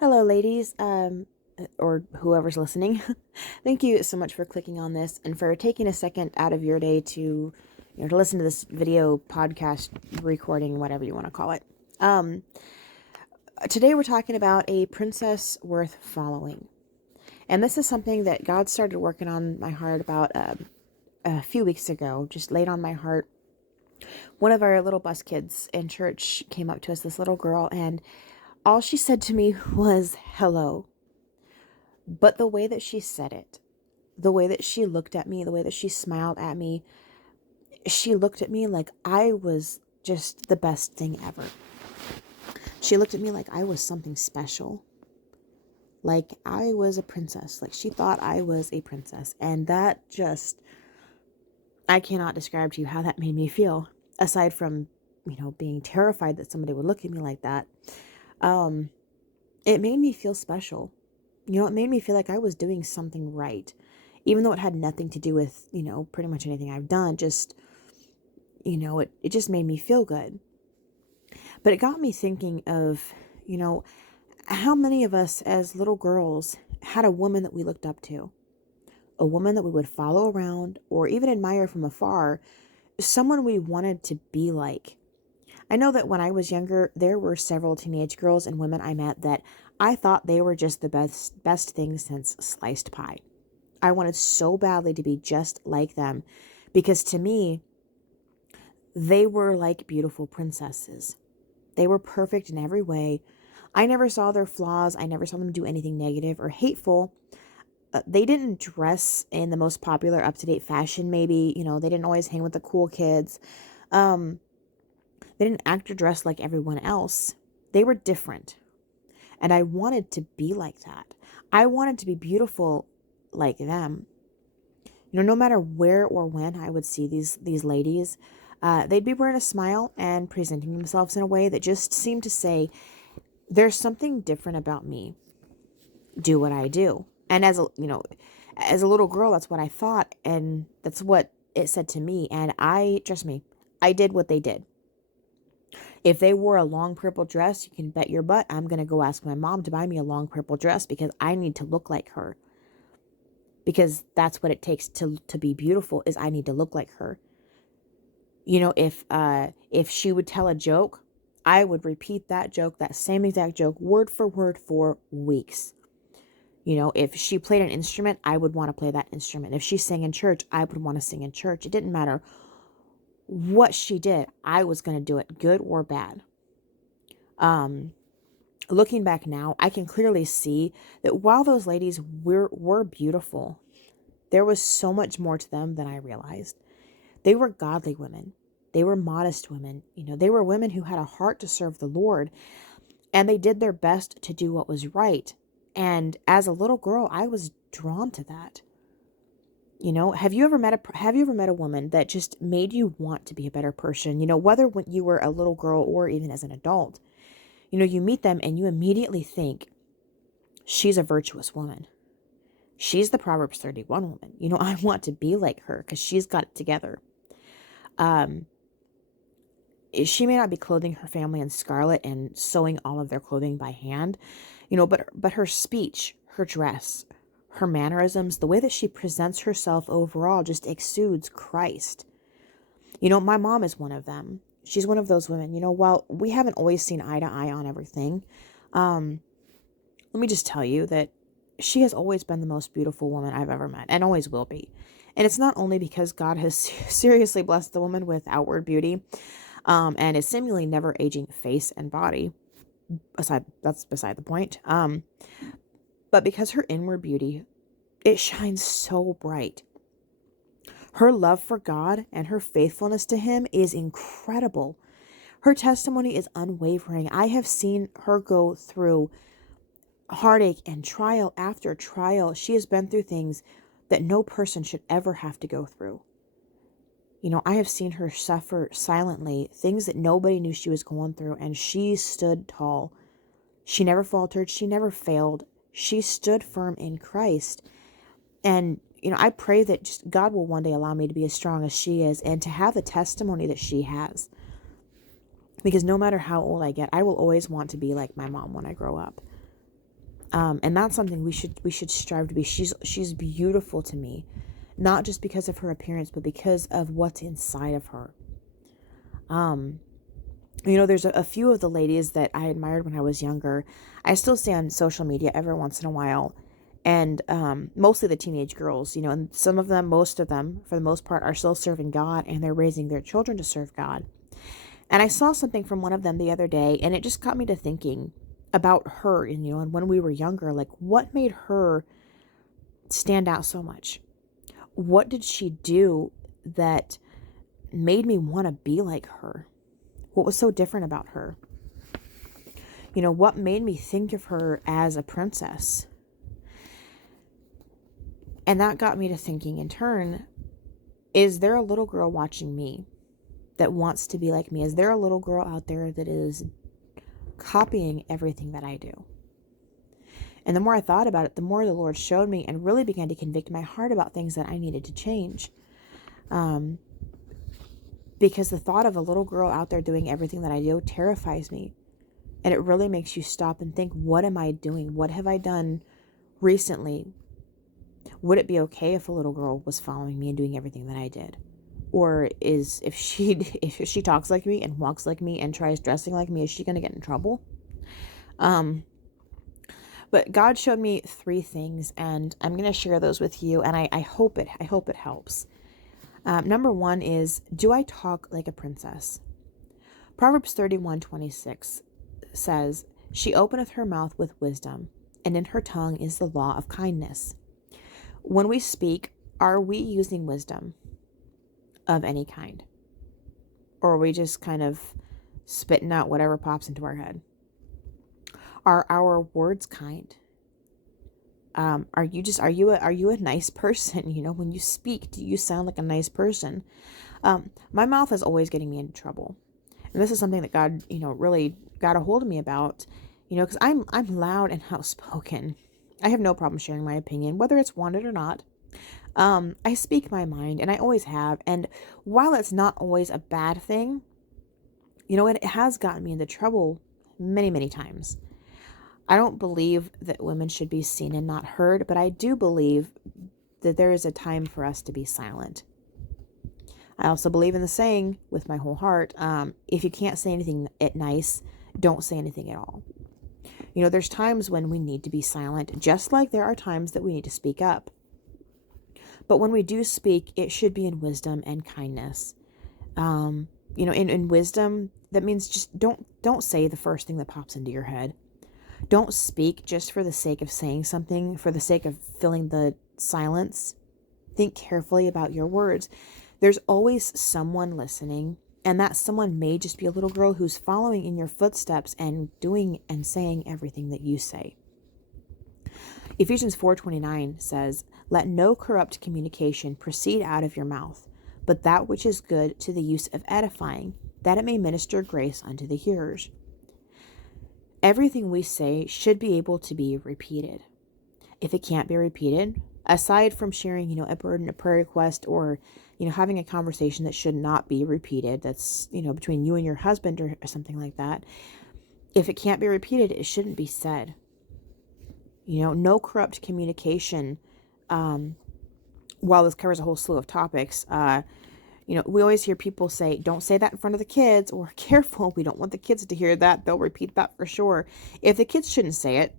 Hello, ladies, or whoever's listening. Thank you so much for clicking on this and for taking a second out of your day to listen to this video podcast recording, whatever you want to call it. Um, Today we're talking about a princess worth following, and this is something that God started working on my heart about a few weeks ago. Just laid on my heart. One of our little bus kids in church came up to us, this little girl, and all she said to me was "hello." But the way that she said it, the way that she looked at me, the way that she smiled at me, she looked at me like I was just the best thing ever. She looked at me like I was something special, like I was a princess, like she thought I was a princess. And that just, I cannot describe to you how that made me feel, aside from, being terrified that somebody would look at me like that. Um, it made me feel special. It made me feel like I was doing something right, even though it had nothing to do with, pretty much anything I've done. Just, it just made me feel good. But it got me thinking of, you know, how many of us as little girls had a woman that we looked up to, a woman that we would follow around or even admire from afar, someone we wanted to be like. I know that when I was younger, there were several teenage girls and women I met that I thought they were just the best thing since sliced pie. I wanted so badly to be just like them because to me, they were like beautiful princesses. They were perfect in every way. I never saw their flaws. I never saw them do anything negative or hateful. They didn't dress in the most popular up to date fashion, maybe. They didn't always hang with the cool kids. Um, they didn't act or dress like everyone else. They were different. And I wanted to be like that. I wanted to be beautiful like them. No matter where or when I would see these ladies, they'd be wearing a smile and presenting themselves in a way that just seemed to say, "There's something different about me. Do what I do." And as a little girl, that's what I thought, and that's what it said to me. And trust me, I did what they did. If they wore a long purple dress, you can bet your butt I'm gonna go ask my mom to buy me a long purple dress because I need to look like her. Because that's what it takes to be beautiful, is I need to look like her. If she would tell a joke, I would repeat that joke, that same exact joke, word for word for weeks. If she played an instrument, I would want to play that instrument. If she sang in church, I would want to sing in church. It didn't matter what she did. I was going to do it, good or bad. Looking back now, I can clearly see that while those ladies were beautiful, there was so much more to them than I realized. They were godly women. They were modest women. They were women who had a heart to serve the Lord, and they did their best to do what was right. And as a little girl, I was drawn to that. Have you ever met a woman that just made you want to be a better person? Whether when you were a little girl or even as an adult. You meet them and you immediately think, she's a virtuous woman. She's the Proverbs 31 woman. I want to be like her because she's got it together. Um, she may not be clothing her family in scarlet and sewing all of their clothing by hand, but her speech, her dress, her mannerisms, the way that she presents herself overall just exudes Christ. My mom is one of them. She's one of those women. While we haven't always seen eye to eye on everything, um, let me just tell you that she has always been the most beautiful woman I've ever met and always will be. And it's not only because God has seriously blessed the woman with outward beauty, and is seemingly never aging face and body. That's beside the point. But because her inward beauty, it shines so bright. Her love for God and her faithfulness to Him is incredible. Her testimony is unwavering. I have seen her go through heartache and trial after trial. She has been through things that no person should ever have to go through. I have seen her suffer silently, things that nobody knew she was going through, and she stood tall. She never faltered. She never failed. She stood firm in Christ. And, I pray that just God will one day allow me to be as strong as she is and to have the testimony that she has. Because no matter how old I get, I will always want to be like my mom when I grow up. And that's something we should strive to be. She's beautiful to me, not just because of her appearance, but because of what's inside of her. There's a few of the ladies that I admired when I was younger. I still see on social media every once in a while, and mostly the teenage girls, and some of them, most of them, for the most part, are still serving God, and they're raising their children to serve God. And I saw something from one of them the other day, and it just got me to thinking about her, and when we were younger, like, what made her stand out so much? What did she do that made me want to be like her? What was so different about her? What made me think of her as a princess? And that got me to thinking in turn, is there a little girl watching me that wants to be like me? Is there a little girl out there that is copying everything that I do? And the more I thought about it, the more the Lord showed me and really began to convict my heart about things that I needed to change. Because the thought of a little girl out there doing everything that I do terrifies me. And it really makes you stop and think, what am I doing? What have I done recently? Would it be okay if a little girl was following me and doing everything that I did? Or if she talks like me and walks like me and tries dressing like me, is she going to get in trouble? But God showed me 3 things, and I'm going to share those with you, and I hope it helps. Number 1 is, do I talk like a princess? Proverbs 31:26 says, she openeth her mouth with wisdom, and in her tongue is the law of kindness. When we speak, are we using wisdom of any kind? Or are we just kind of spitting out whatever pops into our head? Are our words kind? Are you a nice person? When you speak, do you sound like a nice person? My mouth is always getting me into trouble. And this is something that God, really got a hold of me about, because I'm loud and outspoken. I have no problem sharing my opinion, whether it's wanted or not. I speak my mind, and I always have. And while it's not always a bad thing, it has gotten me into trouble many, many times. I don't believe that women should be seen and not heard, but I do believe that there is a time for us to be silent. I also believe in the saying with my whole heart, if you can't say anything nice, don't say anything at all. There's times when we need to be silent, just like there are times that we need to speak up. But when we do speak, it should be in wisdom and kindness. In wisdom, that means just don't say the first thing that pops into your head. Don't speak just for the sake of saying something, for the sake of filling the silence. Think carefully about your words. There's always someone listening, and that someone may just be a little girl who's following in your footsteps and doing and saying everything that you say. Ephesians 4:29 says, let no corrupt communication proceed out of your mouth, but that which is good to the use of edifying, that it may minister grace unto the hearers. Everything we say should be able to be repeated. If it can't be repeated, aside from sharing, a burden, a prayer request, or, having a conversation that should not be repeated, that's, between you and your husband or something like that. If it can't be repeated, it shouldn't be said. No corrupt communication. While this covers a whole slew of topics, we always hear people say, don't say that in front of the kids, or careful, we don't want the kids to hear that. They'll repeat that for sure. If the kids shouldn't say it,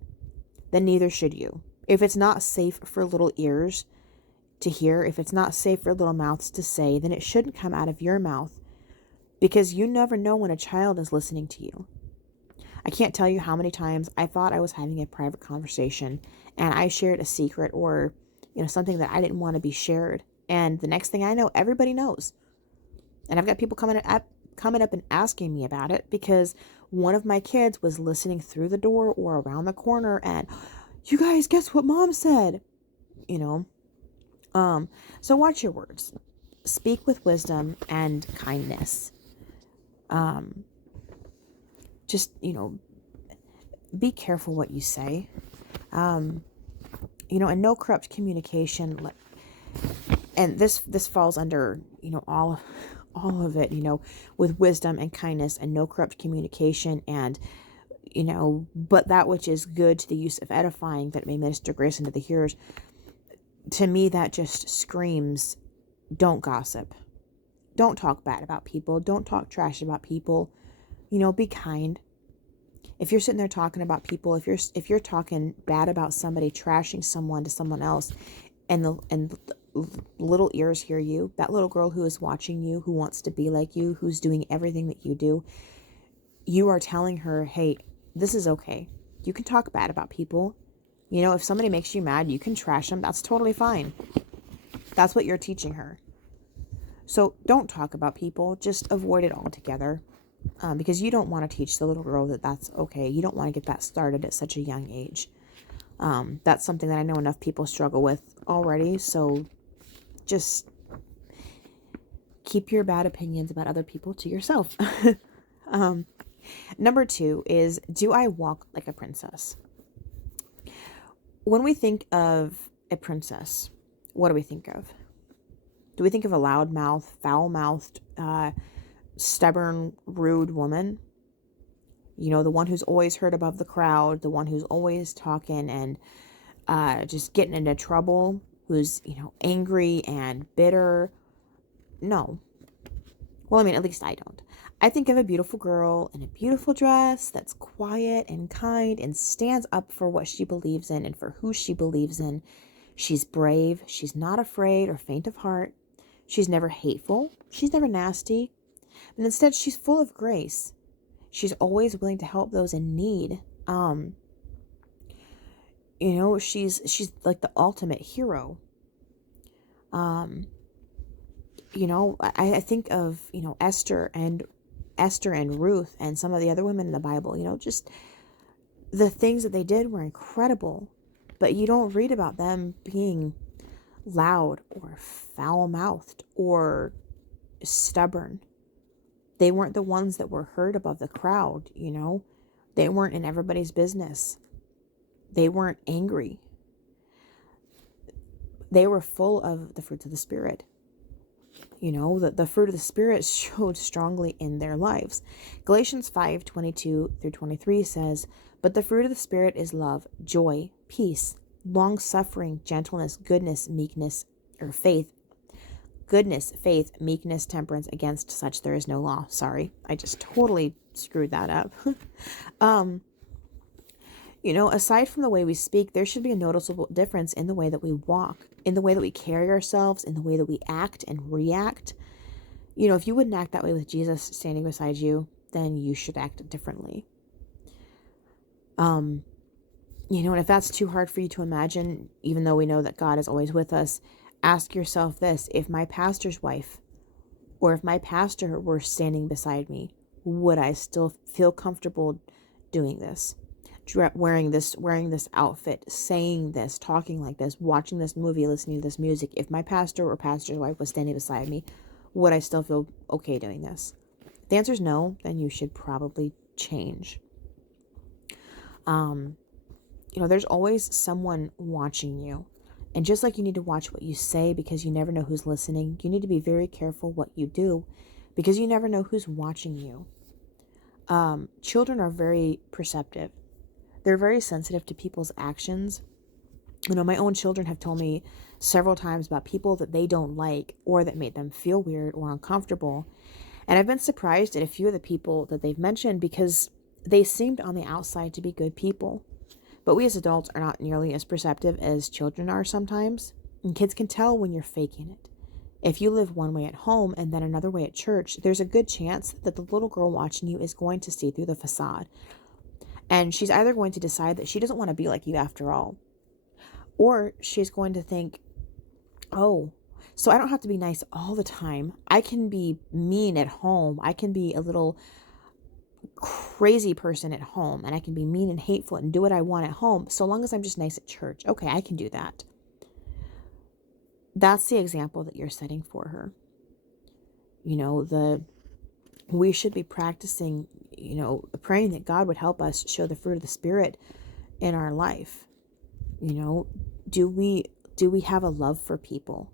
then neither should you. If it's not safe for little ears to hear, if it's not safe for little mouths to say, then it shouldn't come out of your mouth, because you never know when a child is listening to you. I can't tell you how many times I thought I was having a private conversation and I shared a secret or, something that I didn't want to be shared. And the next thing I know, everybody knows. And I've got people coming up and asking me about it because one of my kids was listening through the door or around the corner and, you guys, guess what mom said? So watch your words. Speak with wisdom and kindness. Just, be careful what you say. And no corrupt communication. And this falls under, all of it, with wisdom and kindness and no corrupt communication and, but that which is good to the use of edifying, that it may minister grace unto the hearers. To me, that just screams, don't gossip. Don't talk bad about people. Don't talk trash about people. Be kind. If you're sitting there talking about people, if you're talking bad about somebody, trashing someone to someone else, and the little ears hear you, that little girl who is watching you, who wants to be like you, who's doing everything that you do, you are telling her, hey, this is okay. You can talk bad about people. If somebody makes you mad, you can trash them. That's totally fine. That's what you're teaching her. So don't talk about people. Just avoid it altogether. Because you don't want to teach the little girl that that's okay. You don't want to get that started at such a young age. That's something that I know enough people struggle with already. So just keep your bad opinions about other people to yourself. Number 2 is, do I walk like a princess? When we think of a princess, what do we think of? Do we think of a loudmouth, foul-mouthed, stubborn, rude woman? The one who's always heard above the crowd, the one who's always talking and just getting into trouble, who's, angry and bitter? No. Well, at least I don't. I think of a beautiful girl in a beautiful dress that's quiet and kind and stands up for what she believes in and for who she believes in. She's brave. She's not afraid or faint of heart. She's never hateful. She's never nasty. And instead, she's full of grace. She's always willing to help those in need. She's like the ultimate hero. I think of, Esther and Ruth and some of the other women in the Bible, just the things that they did were incredible, but you don't read about them being loud or foul-mouthed or stubborn. They weren't the ones that were heard above the crowd, They weren't in everybody's business. They weren't angry. They were full of the fruits of the Spirit. The fruit of the Spirit showed strongly in their lives. Galatians 5:22-23 says, but the fruit of the Spirit is love, joy, peace, long-suffering, gentleness, goodness, faith, meekness, temperance. Against such there is no law. Sorry, I just totally screwed that up. Aside from the way we speak, there should be a noticeable difference in the way that we walk, in the way that we carry ourselves, in the way that we act and react. If you wouldn't act that way with Jesus standing beside you, then you should act differently. And if that's too hard for you to imagine, even though we know that God is always with us, ask yourself this: if my pastor's wife or if my pastor were standing beside me, would I still feel comfortable doing this? Wearing this outfit, saying this, talking like this, watching this movie, listening to this music. If my pastor or pastor's wife was standing beside me, would I still feel okay doing this? If the answer is no, then you should probably change. There's always someone watching you. And just like you need to watch what you say because you never know who's listening, you need to be very careful what you do because you never know who's watching you. Children are very perceptive. They're very sensitive to people's actions. My own children have told me several times about people that they don't like or that made them feel weird or uncomfortable. And I've been surprised at a few of the people that they've mentioned because they seemed on the outside to be good people. But we as adults are not nearly as perceptive as children are sometimes. And kids can tell when you're faking it. If you live one way at home and then another way at church, there's a good chance that the little girl watching you is going to see through the facade. And she's either going to decide that she doesn't want to be like you after all, or she's going to think, oh, so I don't have to be nice all the time. I can be mean at home. I can be a little crazy person at home, and I can be mean and hateful and do what I want at home, so long as I'm just nice at church. Okay, I can do that. That's the example that you're setting for her. We should be practicing, praying that God would help us show the fruit of the Spirit in our life. Do we have a love for people?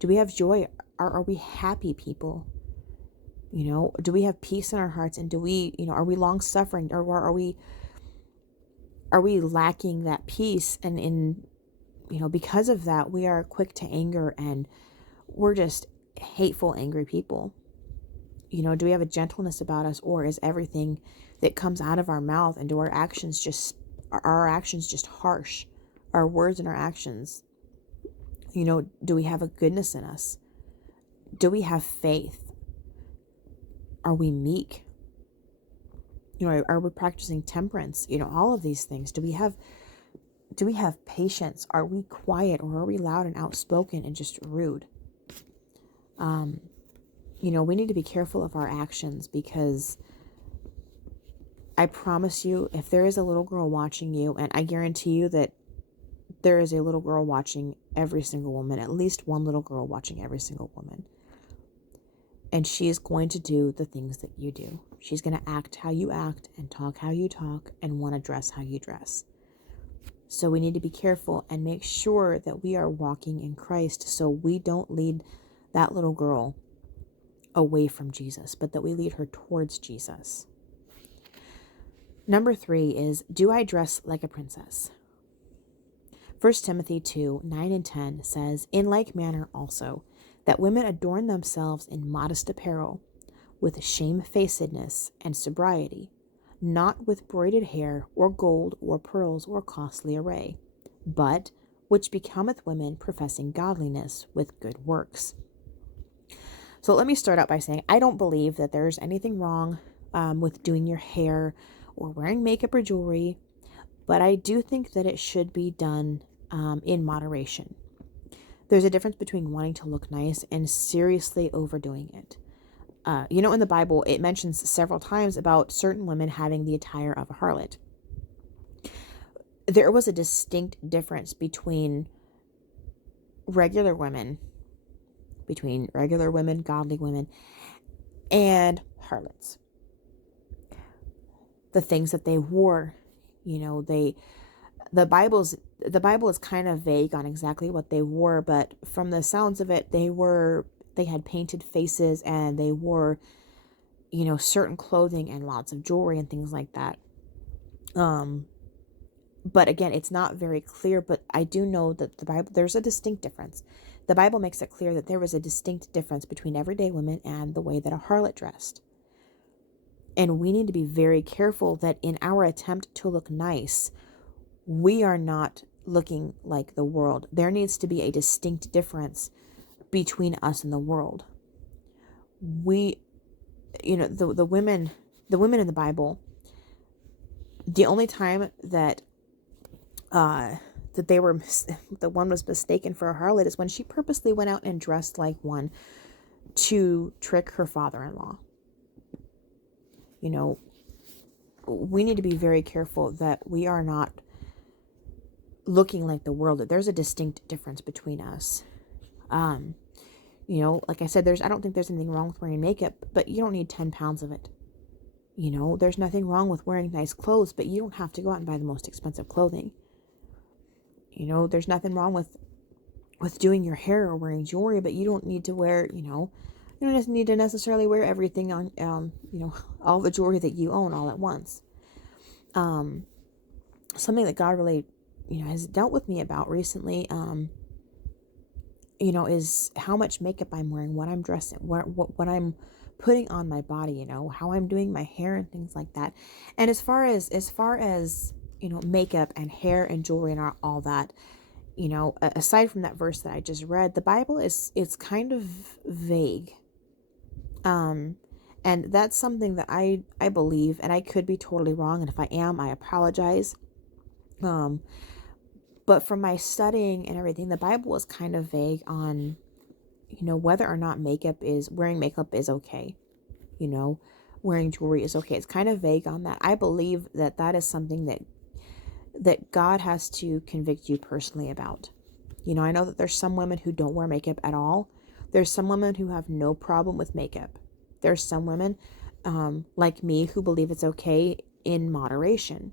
Do we have joy? Are we happy people? Do we have peace in our hearts? And do we, are we long suffering, or are we lacking that peace? And because of that, we are quick to anger, and we're just hateful, angry people. Do we have a gentleness about us, or is everything that comes out of our mouth, and do our actions just harsh? Our words and our actions, do we have a goodness in us? Do we have faith? Are we meek? Are we practicing temperance? All of these things. Do we have patience? Are we quiet, or are we loud and outspoken and just rude? We need to be careful of our actions, because I promise you, if there is a little girl watching you, and I guarantee you that there is a little girl watching every single woman, at least one little girl watching every single woman, and she is going to do the things that you do. She's going to act how you act, and talk how you talk, and want to dress how you dress. So we need to be careful and make sure that we are walking in Christ, so we don't lead that little girl away from Jesus, but that we lead her towards Jesus. Number 3 is, do I dress like a princess? 1 Timothy 2:9-10 says, in like manner also, that women adorn themselves in modest apparel, with shamefacedness and sobriety, not with braided hair, or gold, or pearls, or costly array, but which becometh women professing godliness with good works. So let me start out by saying, I don't believe that there's anything wrong with doing your hair or wearing makeup or jewelry, but I do think that it should be done in moderation. There's a difference between wanting to look nice and seriously overdoing it. In the Bible, it mentions several times about certain women having the attire of a harlot. There was a distinct difference between regular women, godly women, and harlots. The things that they wore, the Bible is kind of vague on exactly what they wore, but from the sounds of it, they had painted faces, and they wore, certain clothing and lots of jewelry and things like that. But again, it's not very clear, but I do know that the Bible, there's a distinct difference. The Bible makes it clear that there was a distinct difference between everyday women and the way that a harlot dressed. And we need to be very careful that in our attempt to look nice, we are not looking like the world. There needs to be a distinct difference between us and the world. We, the women in the Bible, the only time that the one was mistaken for a harlot is when she purposely went out and dressed like one to trick her father-in-law. We need to be very careful that we are not looking like the world, that there's a distinct difference between us. Like I said, I don't think there's anything wrong with wearing makeup, but you don't need 10 pounds of it. There's nothing wrong with wearing nice clothes, but you don't have to go out and buy the most expensive clothing. There's nothing wrong with doing your hair or wearing jewelry, but you don't need to wear, you don't just need to necessarily wear everything on, all the jewelry that you own all at once. Something that God really, has dealt with me about recently, is how much makeup I'm wearing, what I'm dressing, what I'm putting on my body, how I'm doing my hair and things like that. And as far as makeup and hair and jewelry and all that, aside from that verse that I just read, the Bible it's kind of vague. And that's something that I believe, and I could be totally wrong, and if I am, I apologize. But from my studying and everything, the Bible is kind of vague on, whether or not wearing makeup is okay. Wearing jewelry is okay. It's kind of vague on that. I believe that is something that God has to convict you personally about. I know that there's some women who don't wear makeup at all. There's some women who have no problem with makeup. There's some women, like me, who believe it's okay in moderation.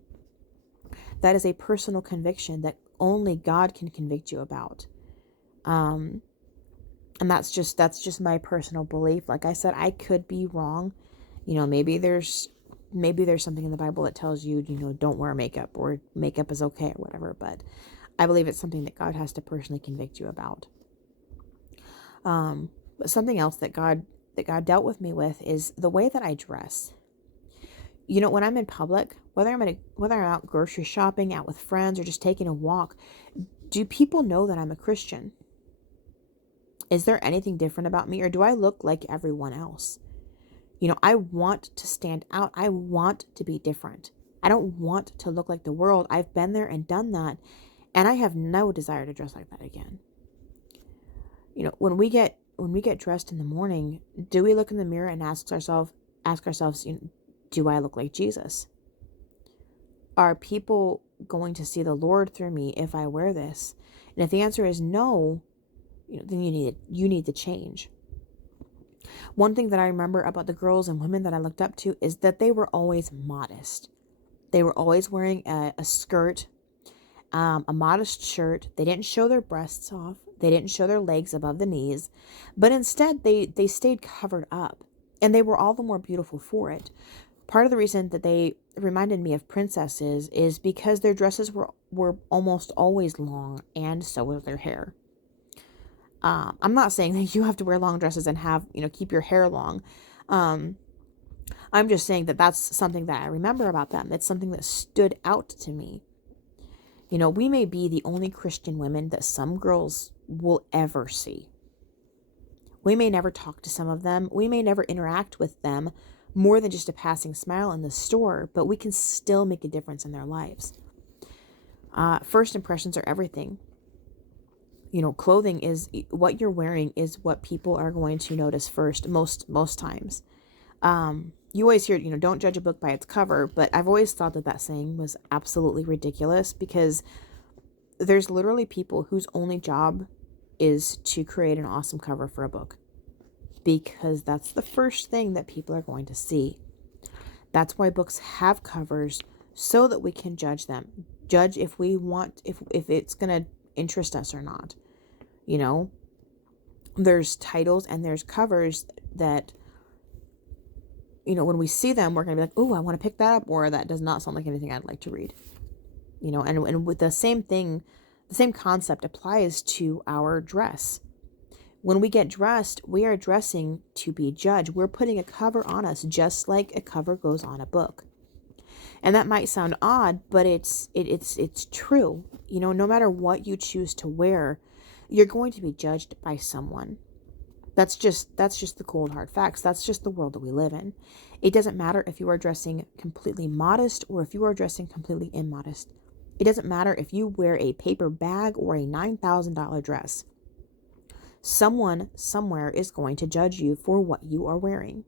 That is a personal conviction that only God can convict you about. And that's just my personal belief. Like I said, I could be wrong. Maybe there's something in the Bible that tells you, don't wear makeup, or makeup is okay, or whatever. But I believe it's something that God has to personally convict you about. But something else that God dealt with me with is the way that I dress. When I'm in public, whether I'm out grocery shopping, out with friends, or just taking a walk, do people know that I'm a Christian? Is there anything different about me, or do I look like everyone else? I want to stand out. I want to be different. I don't want to look like the world. I've been there and done that, and I have no desire to dress like that again. When we get dressed in the morning, do we look in the mirror and ask ourselves, do I look like Jesus? Are people going to see the Lord through me if I wear this? And if the answer is no, then you need to change. One thing that I remember about the girls and women that I looked up to is that they were always modest. They were always wearing a skirt, a modest shirt. They didn't show their breasts off. They didn't show their legs above the knees, but instead they stayed covered up, and they were all the more beautiful for it. Part of the reason that they reminded me of princesses is because their dresses were almost always long, and so was their hair. I'm not saying that you have to wear long dresses and have, keep your hair long. I'm just saying that that's something that I remember about them. It's something that stood out to me. We may be the only Christian women that some girls will ever see. We may never talk to some of them. We may never interact with them more than just a passing smile in the store, but we can still make a difference in their lives. First impressions are everything. Clothing is what you're wearing is what people are going to notice first, most times. You always hear, don't judge a book by its cover, but I've always thought that saying was absolutely ridiculous, because there's literally people whose only job is to create an awesome cover for a book, because that's the first thing that people are going to see. That's why books have covers, so that we can judge them. Judge if it's going to interest us or not. There's titles and there's covers that, when we see them, we're going to be like, oh, I want to pick that up, or that does not sound like anything I'd like to read. And with the same thing, the same concept applies to our dress. When we get dressed, we are dressing to be judged. We're putting a cover on us, just like a cover goes on a book. And that might sound odd, but it's true. No matter what you choose to wear, you're going to be judged by someone. That's just the cold hard facts. That's just the world that we live in. It doesn't matter if you are dressing completely modest or if you are dressing completely immodest. It doesn't matter if you wear a paper bag or a $9,000 dress. Someone somewhere is going to judge you for what you are wearing.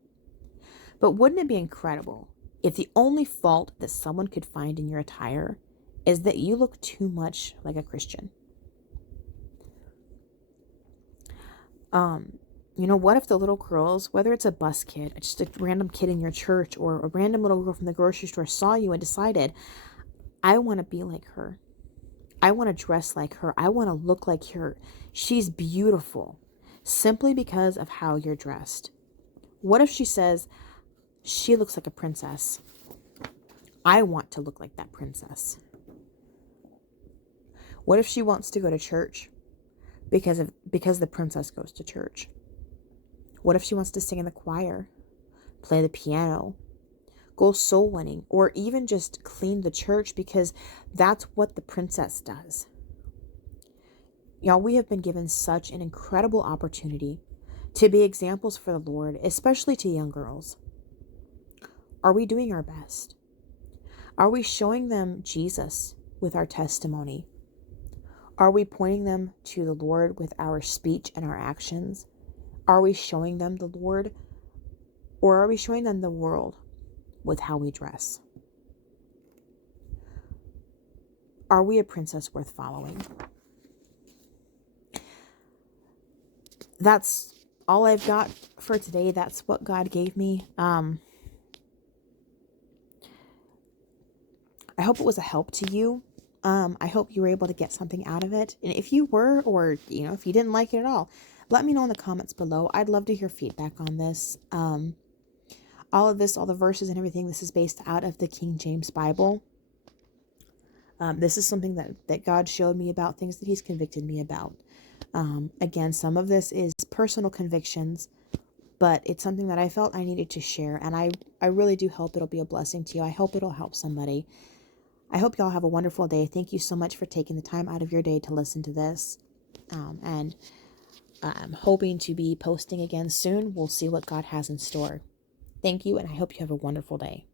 But wouldn't it be incredible if the only fault that someone could find in your attire is that you look too much like a Christian? What if the little girls, whether it's a bus kid, just a random kid in your church, or a random little girl from the grocery store, saw you and decided, I want to be like her. I want to dress like her. I want to look like her. She's beautiful, simply because of how you're dressed. What if she says, she looks like a princess? I want to look like that princess. What if she wants to go to church because the princess goes to church? What if she wants to sing in the choir, play the piano, go soul winning, or even just clean the church because that's what the princess does? Y'all, we have been given such an incredible opportunity to be examples for the Lord, especially to young girls. Are we doing our best? Are we showing them Jesus with our testimony? Are we pointing them to the Lord with our speech and our actions? Are we showing them the Lord, or are we showing them the world with how we dress? Are we a princess worth following? That's all I've got for today. That's what God gave me. I hope it was a help to you. I hope you were able to get something out of it. And if you were, or if you didn't like it at all, Let me know in the comments below. I'd love to hear feedback on this. All of this, all the verses and everything, this is based out of the King James Bible. This is something that God showed me about, things that he's convicted me about. Again, some of this is personal convictions, but it's something that I felt I needed to share. And I really do hope it'll be a blessing to you. I hope it'll help somebody. I hope y'all have a wonderful day. Thank you so much for taking the time out of your day to listen to this. And I'm hoping to be posting again soon. We'll see what God has in store. Thank you, and I hope you have a wonderful day.